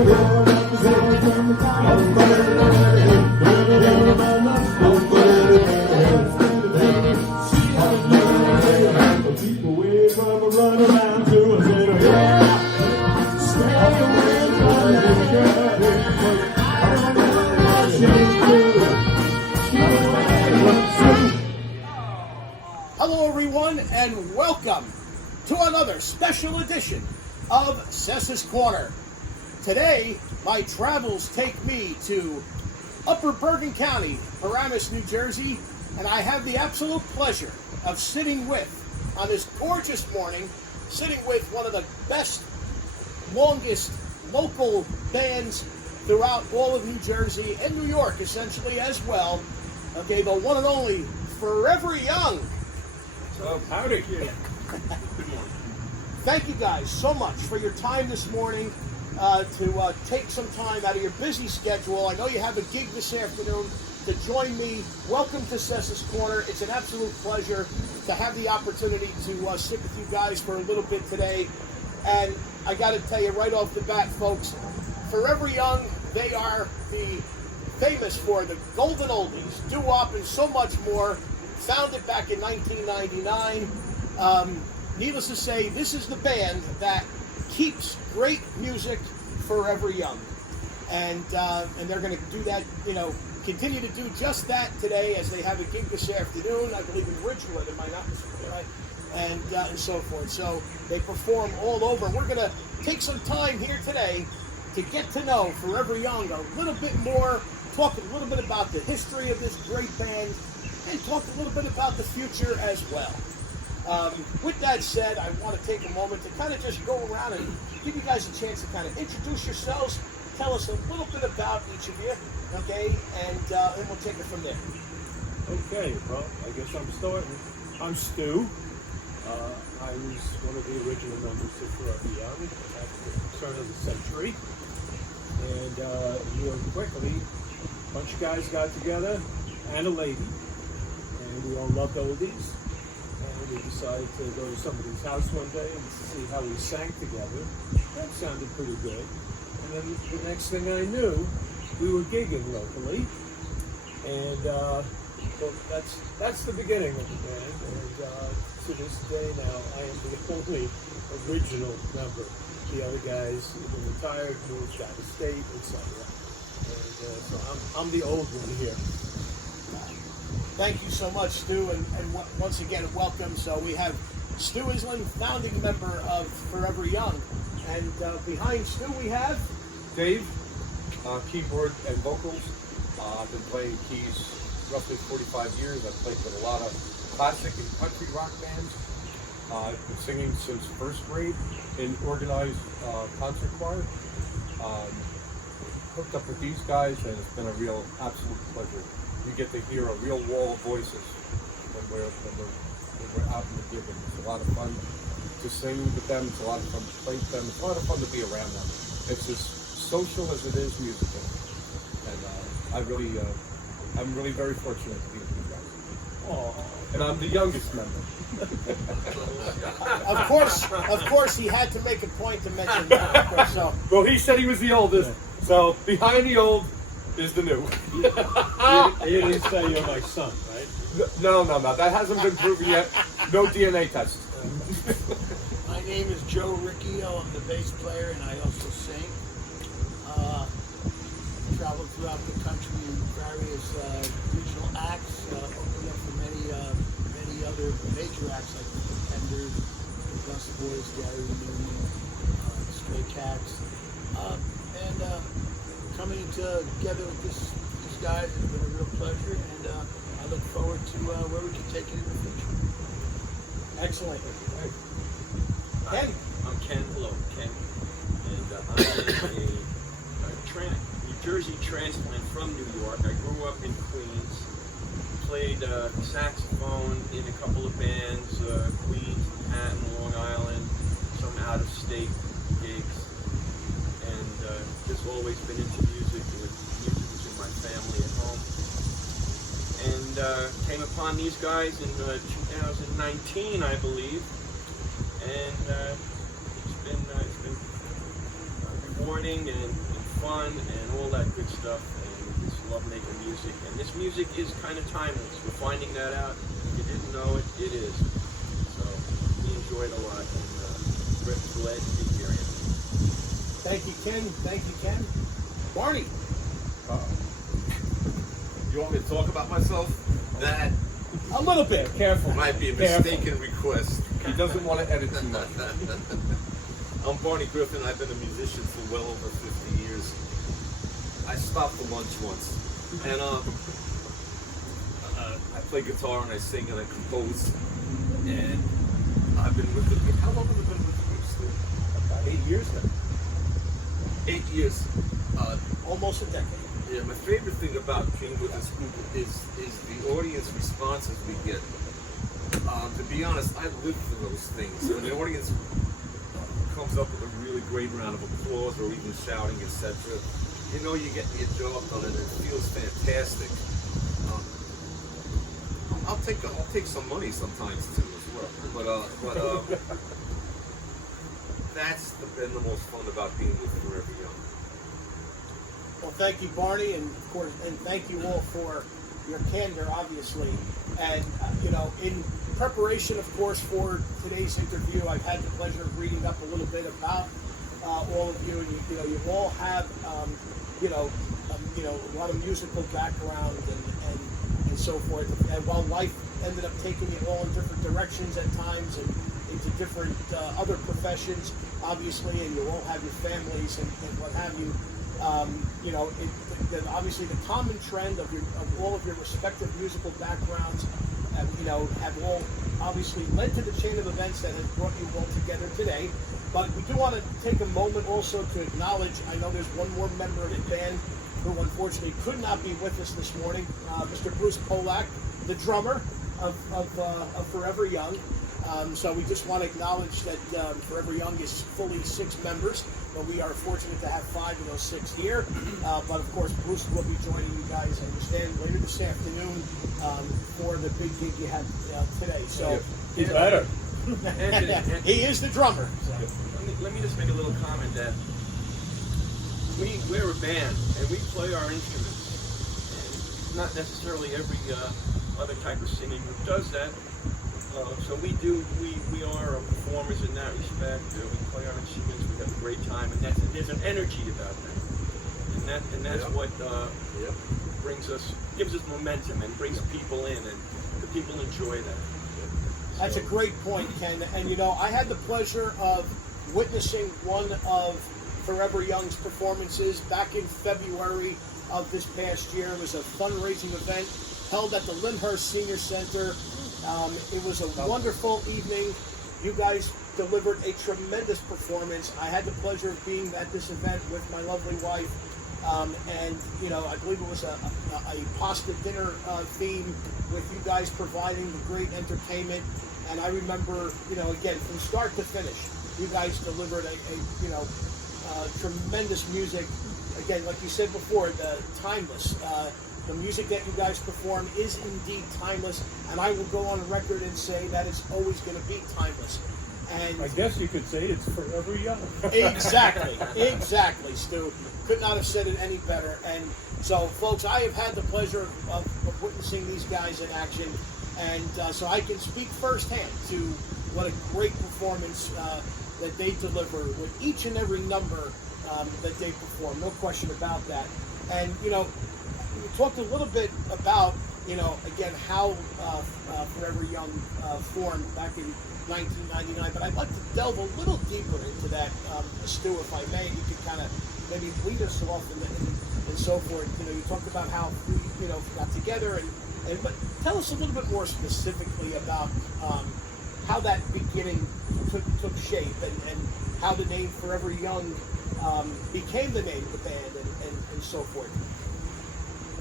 Hello everyone and welcome to another special edition of Sessa's Corner. Today, my travels take me to Upper Bergen County, Paramus, New Jersey, and I have the absolute pleasure of sitting with, on this gorgeous morning, sitting with one of the best, longest local bands throughout all of New Jersey and New York, essentially, as well. Okay, the one and only Forever Young. Oh, howdy. Good morning. Thank you guys so much for your time this morning, to take some time out of your busy schedule. I know you have a gig this afternoon to join me. Welcome to Sessa's Corner. It's an absolute pleasure to have the opportunity to sit with you guys for a little bit today. And I got to tell you right off the bat, folks, Forever Young, they are famous for the golden oldies, doo-wop, and so much more. Founded back in 1999. Needless to say, this is the band that keeps great music forever young. And they're going to do that, continue to do just that today as they have a gig this afternoon, I believe in Ridgewood, am I not mistaken, right? And so forth. So they perform all over. We're going to take some time here today to get to know Forever Young a little bit more, talk a little bit about the history of this great band, and talk a little bit about the future as well. With that said, I want to take a moment to kind of just go around and give you guys a chance to kind of introduce yourselves, tell us a little bit about each of you, okay, and we'll take it from there. Okay, well, I guess I'm starting. I'm Stu. I was one of the original members of Forever Young at the turn of the century. And real quickly, a bunch of guys got together, and a lady, and we all loved oldies. And we decided to go to somebody's house one day and see how we sang together. That sounded pretty good. And then the next thing I knew, we were gigging locally. And well, that's the beginning of the band. And to this day now, I am the only original member. The other guys either retired, moved out of state, etc. And so I'm the old one here. Thank you so much, Stu, and once again, welcome. So we have Stu Island, founding member of Forever Young. And behind Stu we have Dave, keyboard and vocals. I've been playing keys roughly 45 years. I've played with a lot of classic and country rock bands. I've been singing since first grade in organized concert choir. Hooked up with these guys, and it's been a real absolute pleasure. You get to hear a real wall of voices when we're out in the gig. It's a lot of fun to sing with them. It's a lot of fun to play with them. It's a lot of fun to be around them. It's as social as it is musical, and I'm really very fortunate to be with you guys. Aww. And I'm the youngest member. Of course, he had to make a point to mention that. Of course, so. Well, he said he was the oldest, so behind the old is the new. You didn't say you're my son, right? No, that hasn't been proven yet. No DNA test. My name is Joe Riccio. I'm the bass player, and I also sing. Traveled throughout the country in various regional acts, opened up for many other major acts like the Pretenders, the Bus Boys, Gary Newman, Stray Cats, and coming together with these guys has been a real pleasure, and I look forward to where we can take it in the future. Excellent. Hi, I'm Ken. Hello, Ken. And I'm a New Jersey transplant from New York. I grew up in Queens. Played saxophone in a couple of bands, Queens, Manhattan, Long Island, some out-of-state gigs. And just always been into music. Music was in my family at home. And came upon these guys in 2019, I believe. And it's been rewarding and fun and all that good stuff, and we just love making music. And this music is kind of timeless. We're finding that out. If you didn't know it, it is. So we enjoy it a lot, and we're glad to be here. Thank you, Ken. Thank you, Ken. Barney. You want me to talk about myself? That A little bit. Careful. might be a Careful. mistaken request. He doesn't want to edit too much. I'm Barney Griffin. I've been a musician for well over 50 years. I stopped for lunch once, and I play guitar and I sing and I compose. And I've been with the group. How long have I been with the group, Stu? About 8 years now. 8 years. Almost a decade. Yeah, my favorite thing about being with this group is the audience responses we get. To be honest, I live for those things. When the audience comes up with a really great round of applause or even shouting, etc., you know you're getting your job done and it feels fantastic. I'll take some money sometimes too as well. But that's been the most fun about being with Forever Young. Well, thank you, Barney, and of course, and thank you all for your candor, obviously. And in preparation, of course, for today's interview, I've had the pleasure of reading up a little bit about all of you, and you all have a lot of musical background and so forth. And while life ended up taking you all in different directions at times and into different other professions, obviously, and you all have your families and what have you. Obviously the common trend of all of your respective musical backgrounds, have all obviously led to the chain of events that has brought you all together today. But we do want to take a moment also to acknowledge, I know there's one more member of the band who unfortunately could not be with us this morning, Mr. Bruce Polak, the drummer of Forever Young. So we just want to acknowledge that Forever Young is fully 6 members, but we are fortunate to have 5 of those 6 here. But of course, Bruce will be joining you guys, I understand, later this afternoon for the big gig you had today. So He's better. he is the drummer. So. Let me just make a little comment that we're a band and we play our instruments. And not necessarily every other type of singing group does that. So we are performers in that respect. We play our instruments. We have a great time, and there's an energy about that, and that's what gives us momentum and brings people in, and the people enjoy that. That's a great point, Ken. And I had the pleasure of witnessing one of Forever Young's performances back in February of this past year. It was a fundraising event held at the Lyndhurst Senior Center. It was a wonderful evening. You guys delivered a tremendous performance. I had the pleasure of being at this event with my lovely wife. And I believe it was a pasta dinner theme with you guys providing the great entertainment. And I remember, again, from start to finish, you guys delivered a tremendous music. Again, like you said before, timeless. The music that you guys perform is indeed timeless, and I will go on record and say that it's always going to be timeless. And I guess you could say it's forever young. Exactly, Stu. Could not have said it any better. And so, folks, I have had the pleasure of witnessing these guys in action, and so I can speak firsthand to what a great performance that they deliver with each and every number that they perform. No question about that. And we talked a little bit about, again, how Forever Young formed back in 1999, but I'd like to delve a little deeper into that, Stu, if I may. You could kind of maybe lead us off and so forth. You talked about how we, got together, but tell us a little bit more specifically about how that beginning took shape and how the name Forever Young became the name of the band and so forth.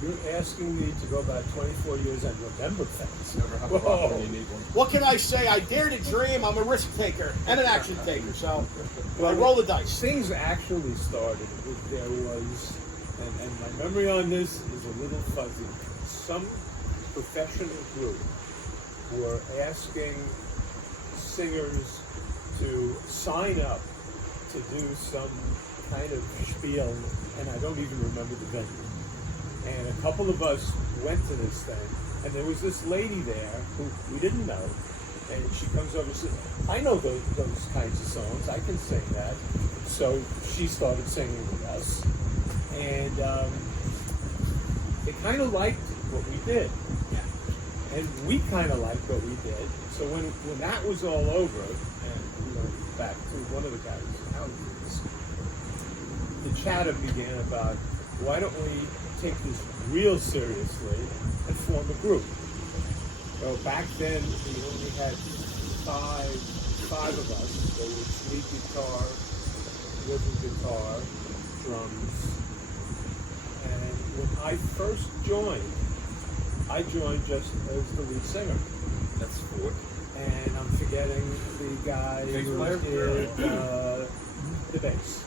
You're asking me to go back 24 years and remember things. Never have a rock when you need one. What can I say? I dare to dream. I'm a risk taker and an action taker. So I roll the dice. Things actually started. There was, and my memory on this is a little fuzzy. Some professional group were asking singers to sign up to do some kind of spiel and I don't even remember the venue. And a couple of us went to this thing, and there was this lady there who we didn't know, and she comes over and says, I know those kinds of songs, I can sing that. So she started singing with us, and they kind of liked what we did. And we kind of liked what we did. So when that was all over, and we went back to one of the guys' houses, the chatter began about, why don't we take this real seriously and form a group? So back then, we only had five of us. There was lead guitar, rhythm guitar, drums. And when I first joined, I joined just as the lead singer. That's four. And I'm forgetting the guy Bass who player? did the bass.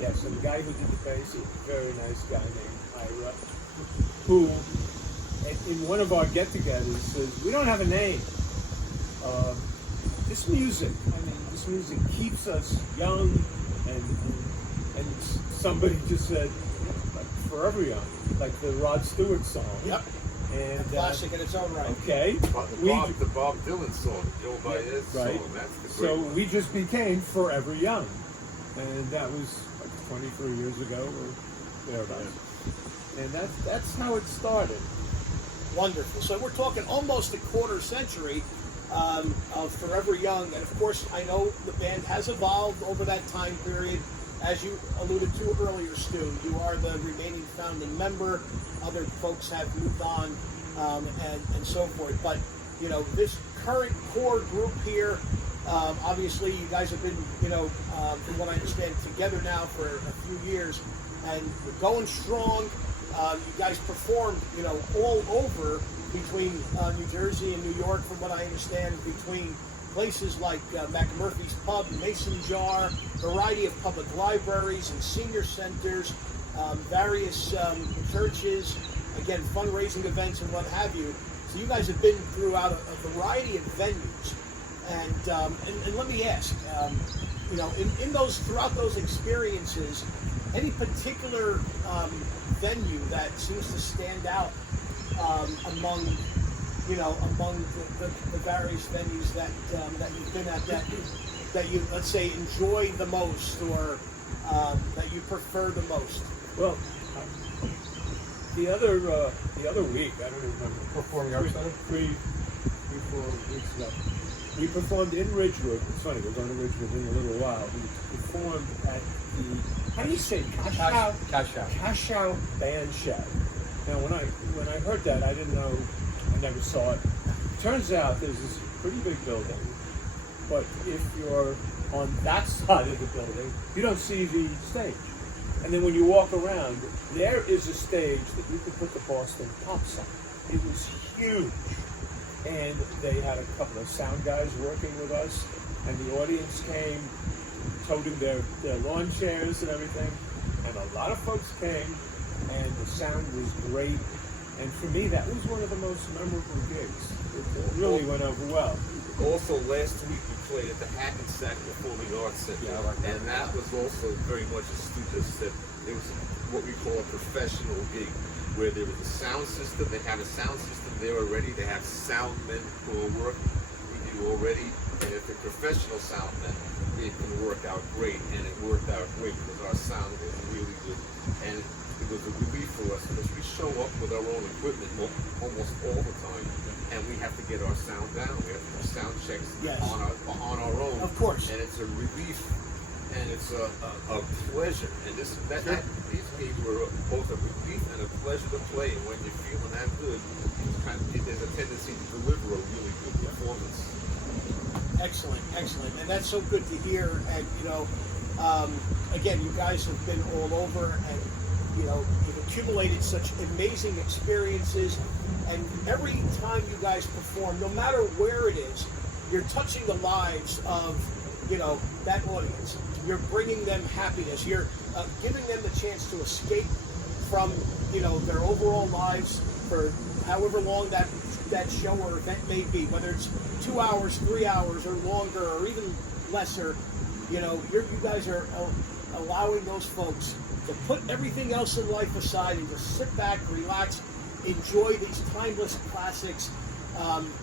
Yes, and the guy who did the bass is a very nice guy named Ira, who in one of our get-togethers says, we don't have a name. This music keeps us young, and somebody just said, like, forever young, like the Rod Stewart song. Yep. And Classic in its own right. okay, The Bob Dylan song, Joe Baez right. song. That's the great So one. we just became Forever Young, and that was like 23 years ago or thereabouts. And that's how it started. Wonderful. So we're talking almost a quarter century of Forever Young, and of course I know the band has evolved over that time period. As you alluded to earlier, Stu, you are the remaining founding member. Other folks have moved on, and so forth. But you know, this current core group here, obviously you guys have been, from what I understand, together now for a few years, and you're going strong. You guys performed, all over between New Jersey and New York, from what I understand, between places like McMurphy's Pub, Mason Jar, variety of public libraries and senior centers, various churches, again, fundraising events and what have you. So you guys have been throughout a variety of venues. And let me ask, throughout those experiences, any particular venue that seems to stand out among the various venues that you've been at, that you, let's say, enjoy the most, or that you prefer the most? Well, the other week, I don't even remember. Performing Arts Center? 4 weeks ago, we performed in Ridgewood. It's funny, we're going to Ridgewood in a little while. We performed at the, how do you say, Cash Out Band Shed. Now, when I heard that, I didn't know, I never saw it. Turns out there's this pretty big building, but if you're on that side of the building, you don't see the stage. And then when you walk around, there is a stage that you could put the Boston Pops on. It was huge. And they had a couple of sound guys working with us, and the audience came toting their lawn chairs and everything. And a lot of folks came, and the sound was great. And for me, that was one of the most memorable gigs. It really went over well. Also, last week we played at the Hackensack Performing Arts Center, Yeah, I like that. and that was also very much, as Stu just said, it was what we call a professional gig, where there was a sound system. They have a sound system there already. They have sound men who are working with you already, and if they're professional sound men, it can work out great, and it worked out great because our sound was really good, and it was a relief for us because we show up with our own equipment almost all the time, and we have to get our sound down. We have to do sound checks Yes. on our own. Of course. And it's a relief, and it's a pleasure. And these games were both a relief and a pleasure to play. And when you're feeling that good, there's a tendency to deliver a really good performance. Excellent. And that's so good to hear. And, again, you guys have been all over, and, you've accumulated such amazing experiences. And every time you guys perform, no matter where it is, you're touching the lives of, that audience. You're bringing them happiness. You're giving them the chance to escape from, their overall lives for however long that show or event may be, whether it's 2 hours, 3 hours, or longer, or even lesser. You guys are allowing those folks to put everything else in life aside and just sit back, relax, enjoy these timeless classics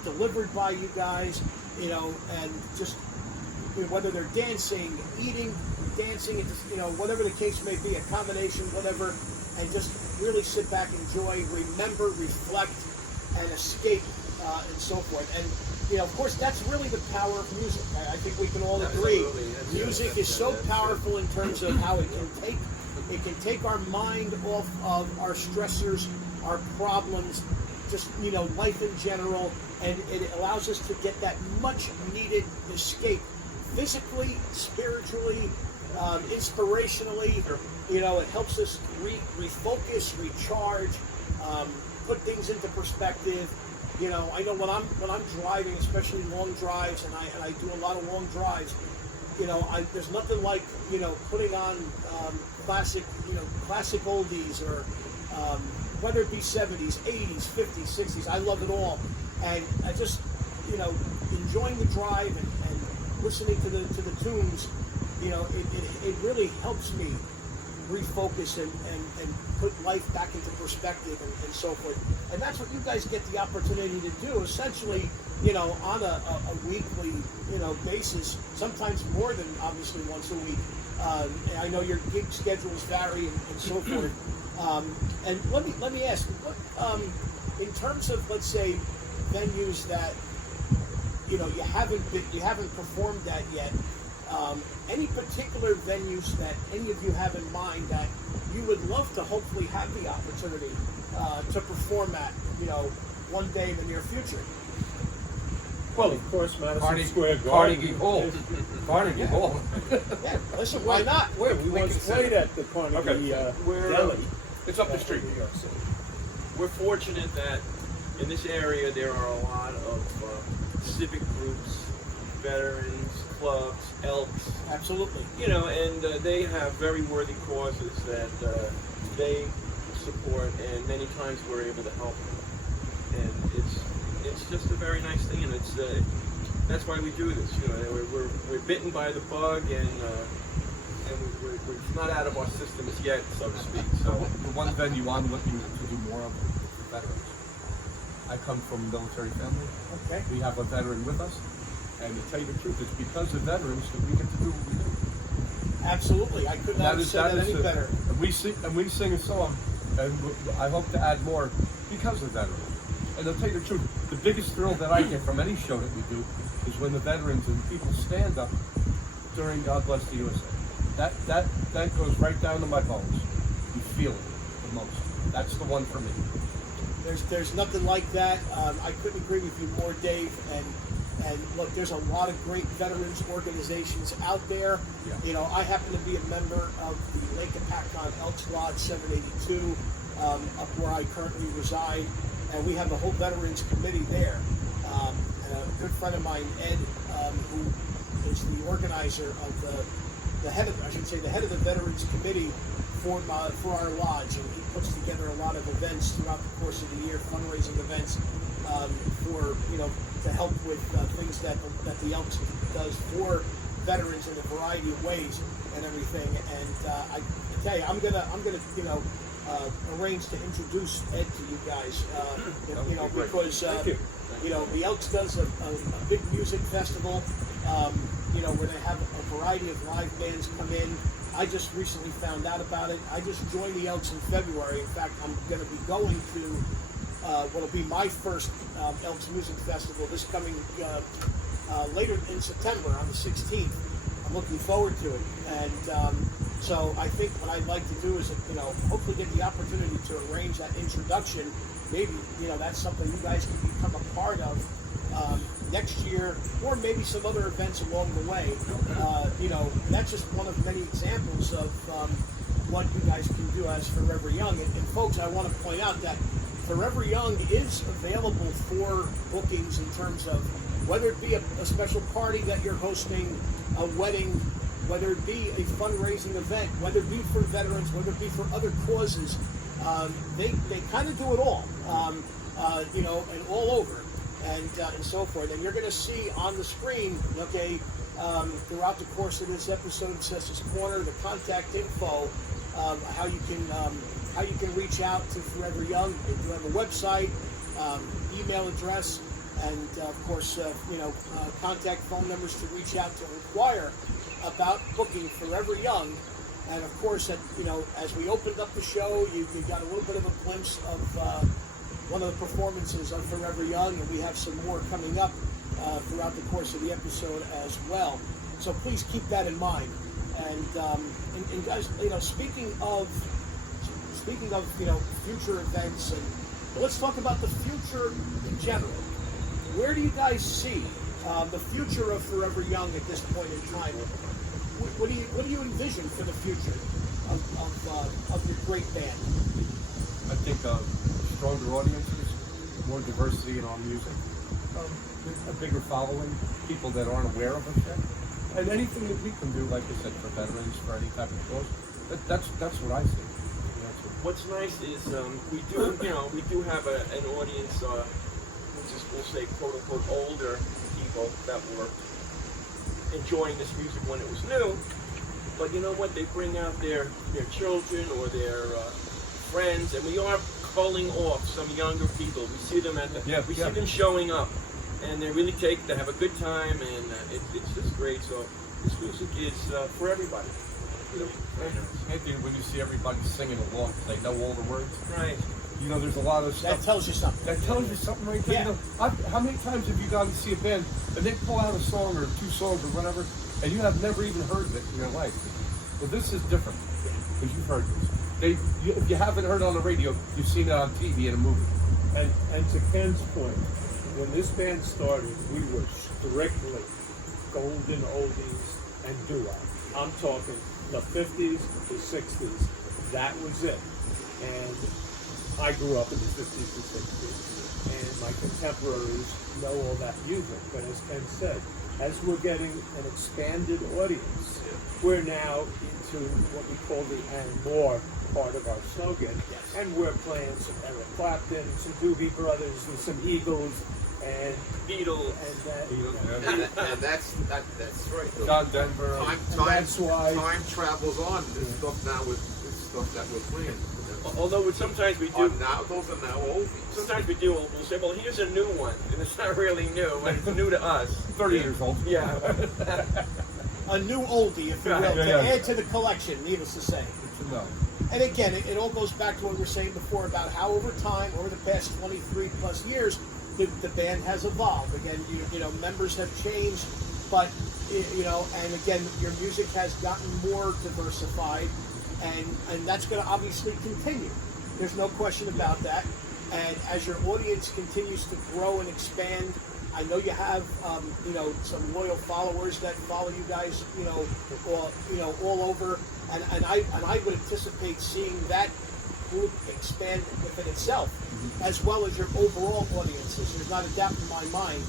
delivered by you guys, you know, and just whether they're dancing, eating, dancing, and just, you know, whatever the case may be, a combination, whatever, and just really sit back, enjoy, remember, reflect, and escape, and so forth. And, you know, of course, that's really the power of music. I think we can all agree. Music is so powerful in terms of how it can take our mind off of our stressors, our problems, just, you know, life in general, and it allows us to get that much needed escape, physically, spiritually, inspirationally. You know, it helps us refocus, recharge, put things into perspective. You know, I know when I'm driving, especially long drives, and I do a lot of long drives. You know, there's nothing like, you know, putting on classic oldies, or whether it be 70s, 80s, 50s, 60s. I love it all, and I just, you know, enjoying the drive and listening to the tunes. You know, it really helps me refocus and put life back into perspective and so forth. And that's what you guys get the opportunity to do, essentially, you know, on a weekly, you know, basis, sometimes more than obviously once a week. And I know your gig schedules vary and so forth. And let me ask, what, in terms of, let's say, venues that, you know, you haven't performed at yet, any particular venues that any of you have in mind that you would love to hopefully have the opportunity to perform at, you know, one day in the near future? Well, of course, Madison Square Garden. Carnegie Hall. Carnegie Hall. Yeah, listen, why not? We once played at the Carnegie Deli. It's up the street. New York City. We're fortunate that in this area there are a lot of civic groups, veterans, clubs, Elks. Absolutely. You know, and they have very worthy causes that they support, and many times we're able to help them. And it's just a very nice thing, and it's that's why we do this. You know, we're bitten by the bug, and we're not out of our systems yet, so to speak. So The one venue I'm looking to do more of is for veterans. I come from a military family. Okay. We have a veteran with us, and to tell you the truth, it's because of veterans that we get to do what we do. Absolutely. I could not have said that any better. And we sing a song, and I hope to add more because of veterans. And to tell you the truth, the biggest thrill that I get from any show that we do is when the veterans and people stand up during God Bless the USA. That goes right down to my bones. You feel it the most. That's the one for me. There's nothing like that. I couldn't agree with you more, Dave. And look, there's a lot of great veterans organizations out there. Yeah. You know, I happen to be a member of the Lake Apacon Elks Lodge 782, up where I currently reside, and we have a whole veterans committee there. And a good friend of mine, Ed, who is the organizer of the head of the veterans committee for our lodge, and he puts together a lot of events throughout the course of the year, fundraising events for, you know, to help with things that the Elks does for veterans in a variety of ways and everything. And I tell you, I'm gonna you know, arrange to introduce Ed to you guys. You know, because you know, the Elks does a big music festival. You know, where they have a variety of live bands come in. I just recently found out about it. I just joined the Elks in February. In fact, I'm going to be going to what'll be my first Elks Music Festival this coming later in September on the 16th. I'm looking forward to it. And so I think what I'd like to do is, you know, hopefully get the opportunity to arrange that introduction. Maybe, you know, that's something you guys can become a part of next year, or maybe some other events along the way. You know, that's just one of many examples of what you guys can do as Forever Young. And folks, I want to point out that Forever Young is available for bookings in terms of whether it be a special party that you're hosting, a wedding, whether it be a fundraising event, whether it be for veterans, whether it be for other causes. They kind of do it all, you know, and all over. And so forth. And you're going to see on the screen, okay, throughout the course of this episode of Sessa's Corner, the contact info how you can reach out to Forever Young. They do have a website, email address, and of course, contact phone numbers to reach out to inquire about booking Forever Young. And of course, as we opened up the show, you got a little bit of a glimpse of one of the performances of Forever Young, and we have some more coming up throughout the course of the episode as well. So please keep that in mind. And guys, speaking of future events, and let's talk about the future in general. Where do you guys see the future of Forever Young at this point in time? What do you envision for the future of your great band? I think stronger audiences, more diversity in our music, a bigger following, people that aren't aware of us yet, and anything that we can do, like I said, for veterans, for any type of cause. That's what I see. What's nice is we do have an audience, which is, we'll say, quote unquote, older people that were enjoying this music when it was new. But you know what? They bring out their children or their friends, and we are calling off some younger people. We see them see them showing up, and they have a good time, and it's just great. So this music is for everybody. Anthony, when you see everybody singing along, they know all the words. Right. There's a lot of stuff. That tells you something. That tells you something right there. Yeah. How many times have you gone to see a band and they pull out a song or two songs or whatever, and you have never even heard of it in your life? Well, this is different because you've heard this. If you haven't heard it on the radio, you've seen it on TV in a movie. And to Ken's point, when this band started, we were strictly golden oldies and doo-wop. I'm talking the 50s, the 60s. That was it. And I grew up in the 50s and 60s, and my contemporaries know all that music. But as Ken said, as we're getting an expanded audience, we're now into what we call the and more part of our slogan. Yes. And we're playing some Eric Clapton, some Doobie Brothers, and some Eagles, and Beatles. And that's right. John Denver. that's why time travels on. This stuff now with this stuff that we're playing. Although sometimes we do. Those are now old. Sometimes we do. We'll say, well, here's a new one, and it's not really new, and it's new to us. 30 years old. Yeah. A new oldie, if you will, to add to the collection, needless to say. No. And again, it all goes back to what we were saying before about how over time, over the past 23 plus years, the band has evolved. Again, members have changed, but and again, your music has gotten more diversified, and that's going to obviously continue. There's no question about that. And as your audience continues to grow and expand, I know you have some loyal followers that follow you guys all over, and I would anticipate seeing that group expand within itself, as well as your overall audiences. There's not a doubt in my mind,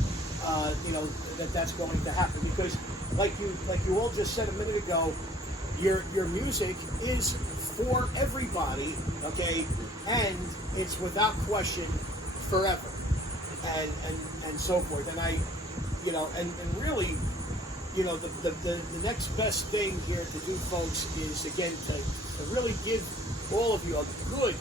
that's going to happen, because like you all just said a minute ago, your music is for everybody, okay, and it's without question forever, and so forth. And and really, the next best thing here to do, folks, is again to really give all of you a good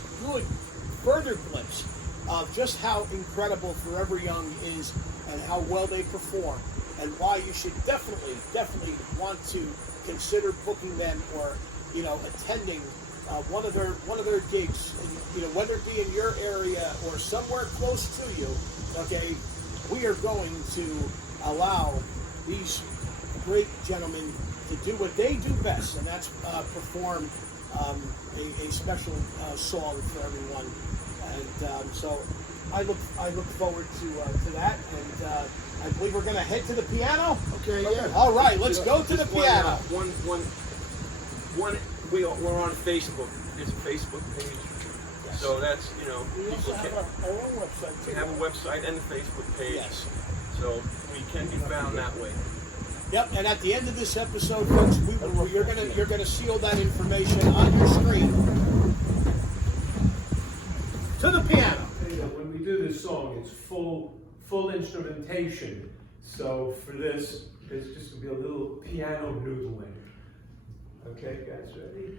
further glimpse of just how incredible Forever Young is and how well they perform, and why you should definitely want to consider booking them or attending one of their gigs, whether it be in your area or somewhere close to you. Okay, we are going to allow these great gentlemen to do what they do best, and that's perform a special song for everyone. And so I look forward to that, and I believe we're going to head to the piano. Okay, yeah. All right, let's go to the piano. We're on Facebook. There's a Facebook page. Yes. So that's, We also have our own website too. we have a website and a Facebook page. Yes. So we can be found that way. Yep, and at the end of this episode, folks, you're gonna see all that information on your screen. To the piano. when we do this song, it's full instrumentation. So for this, there's just gonna be a little piano noodling. Okay, guys, ready?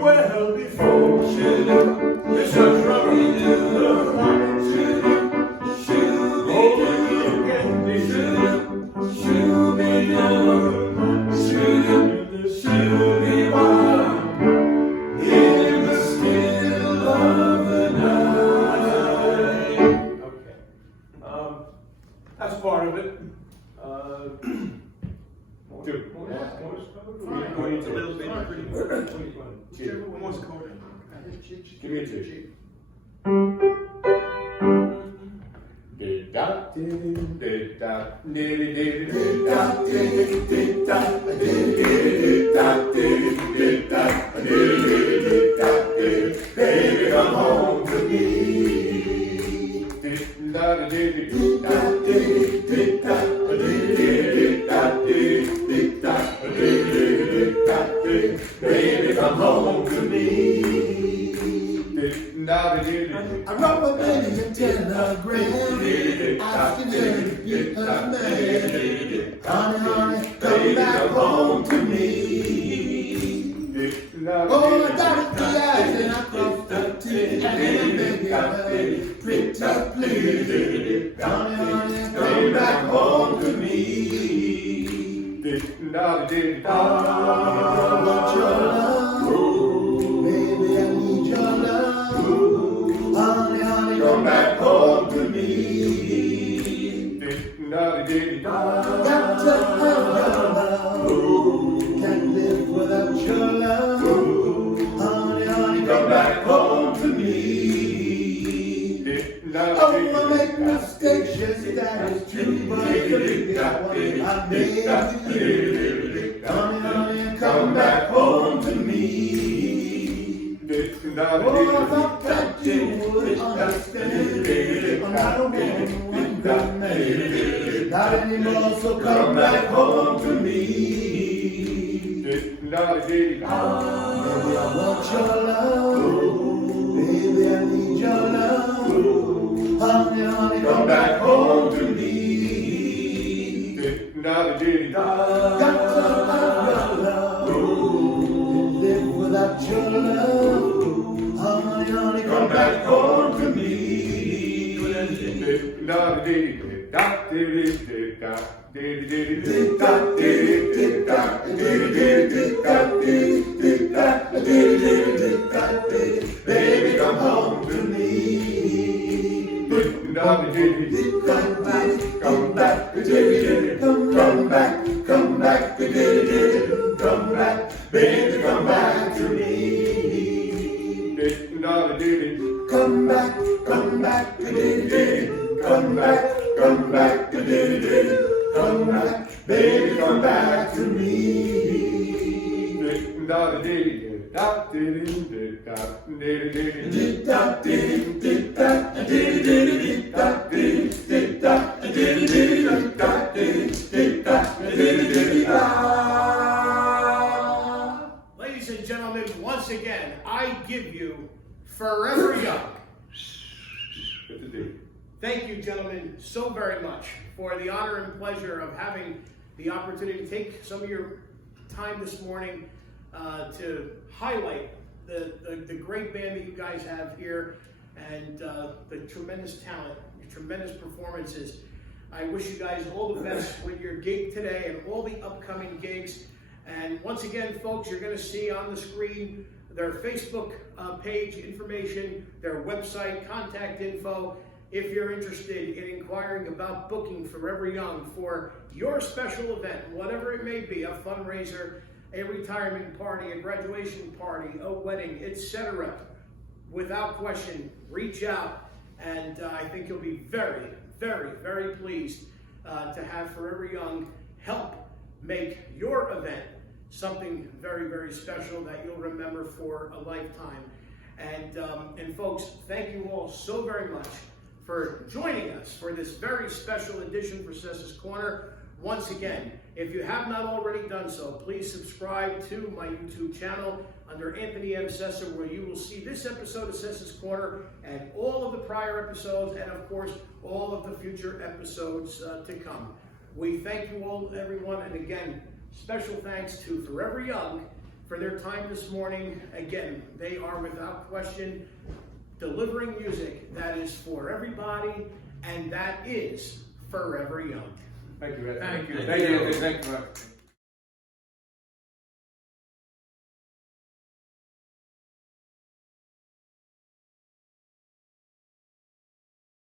Well, before it's a that's part of it. Dude, It's a little bit pretty Whichever one wants to go in. Give me a tissue. Baby, come home to me. Baby, come home to me. I wrote my baby a telegram, asking her to be her man. Honey, honey, come back home to me. Oh, I got the eyes and I crossed the T's, and baby, pretty please. Honey, honey, come back home to me. I want your love, baby, I need your love. Honey, honey, come back home to me. Got to have your love, can't live without your love. Honey, honey, come back home to me. Oh, I make mistakes, yes, that is true, but baby, I made you. Honey, honey, come back home to me. Oh, I thought that you would understand. I'm not a woman, one good man. Not anymore, so come back home to me. Baby, I want your love. Baby, I need your love. Honey, honey, come back home to me. Got to have your love. Live without your love. Honey, honey, come back home to me. Baby, come home to me. Come back, come back, come back, come back, come back, baby, come back to me. Come back, come back, come back, come back, come back, baby, come back to me. Ladies and gentlemen, once again, I give you Thank you, gentlemen, so very much for the honor and pleasure of having the opportunity to take some of your time this morning to highlight the great band that you guys have here and the tremendous talent, your tremendous performances. I wish you guys all the best with your gig today and all the upcoming gigs. And once again, folks, you're going to see on the screen their Facebook page information, their website, contact info. If you're interested in inquiring about booking Forever Young for your special event, whatever it may be, a fundraiser, a retirement party, a graduation party, a wedding, etc., without question, reach out, and I think you'll be very, very, very pleased to have Forever Young help make your event something very, very special that you'll remember for a lifetime. And folks, thank you all so very much for joining us for this very special edition for Sessa's Corner. Once again, if you have not already done so, please subscribe to my YouTube channel under Anthony M. Sessa, where you will see this episode of Sessa's Corner and all of the prior episodes, and of course, all of the future episodes to come. We thank you all, everyone, and again, special thanks to Forever Young for their time this morning. Again, they are without question delivering music that is for everybody, and that is Forever Young. Thank you, Ed. Thank you. Thank you. Thank you.